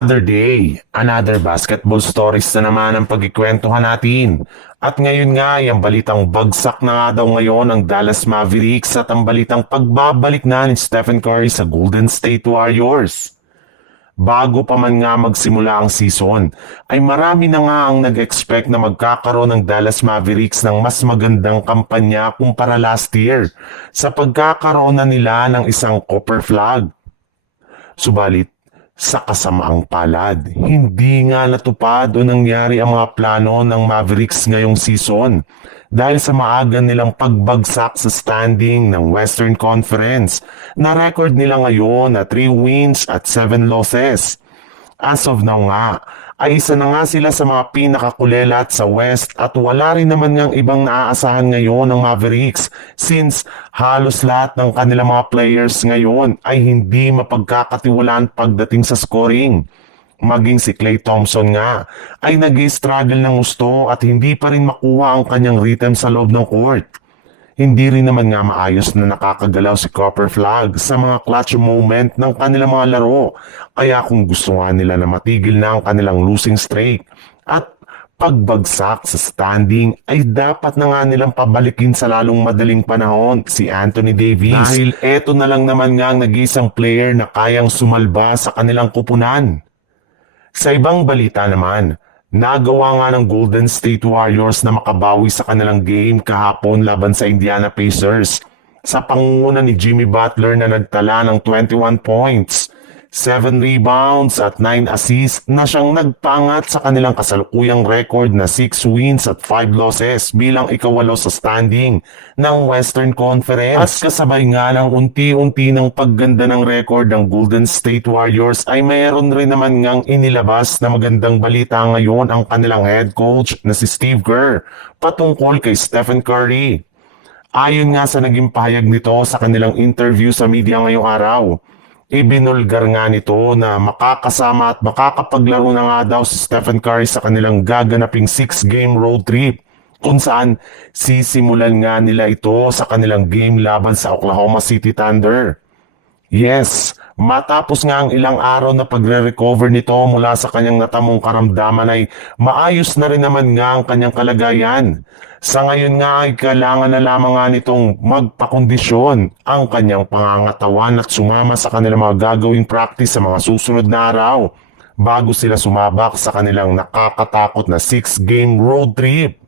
Another day, another basketball stories na naman ang pagkikwentuhan natin. At ngayon nga, yung balitang bagsak na nga daw ngayon ang Dallas Mavericks at ang balitang pagbabalik na ni Stephen Curry sa Golden State Warriors. Bago pa man nga magsimula ang season, ay marami na nga ang nag-expect na magkakaroon ng Dallas Mavericks ng mas magandang kampanya kumpara last year sa pagkakaroon na nila ng isang copper flag. Subalit, sa kasamaang palad, hindi nga natupad o nangyari ang mga plano ng Mavericks ngayong season dahil sa maaga nilang pagbagsak sa standing ng Western Conference na record nila ngayon na 3 wins at 7 losses. As of now nga, ay isa na nga sila sa mga pinakakulelat sa West at wala rin naman ngang ibang naaasahan ngayon ng Mavericks since halos lahat ng kanilang mga players ngayon ay hindi mapagkakatiwalaan pagdating sa scoring. Maging si Klay Thompson nga ay nag-struggle ng gusto at hindi pa rin makuha ang kanyang rhythm sa loob ng court. Hindi rin naman nga maayos na nakakagalaw si Copper Flag sa mga clutch moment ng kanilang mga laro. Kaya kung gusto nga nila na matigil na ang kanilang losing streak at pagbagsak sa standing ay dapat na nga nilang pabalikin sa lalong madaling panahon si Anthony Davis. Dahil eto na lang naman nga ang nag-isang player na kayang sumalba sa kanilang kupunan. Sa ibang balita naman, nagawa nga ng Golden State Warriors na makabawi sa kanilang game kahapon laban sa Indiana Pacers sa pangunguna ni Jimmy Butler na nagtala ng 21 points, 7 rebounds at 9 assists na siyang nagpangat sa kanilang kasalukuyang record na 6 wins at 5 losses bilang ikawalo sa standing ng Western Conference. At kasabay nga ng unti-unti ng pagganda ng record ng Golden State Warriors ay mayroon rin naman ngang inilabas na magandang balita ngayon ang kanilang head coach na si Steve Kerr patungkol kay Stephen Curry. Ayon nga sa naging pahayag nito sa kanilang interview sa media ngayong araw, ibinulgar nga nito na makakasama at makakapaglaro na nga daw si Stephen Curry sa kanilang gaganaping 6-game road trip kung saan sisimulan nga nila ito sa kanilang game laban sa Oklahoma City Thunder. Yes, matapos nga ang ilang araw na pagre-recover nito mula sa kanyang natamong karamdaman ay maayos na rin naman nga ang kanyang kalagayan. Sa ngayon nga ay kailangan na lamang nga nitong magpakondisyon ang kanyang pangangatawan at sumama sa kanilang mga gagawing practice sa mga susunod na araw bago sila sumabak sa kanilang nakakatakot na 6-game road trip.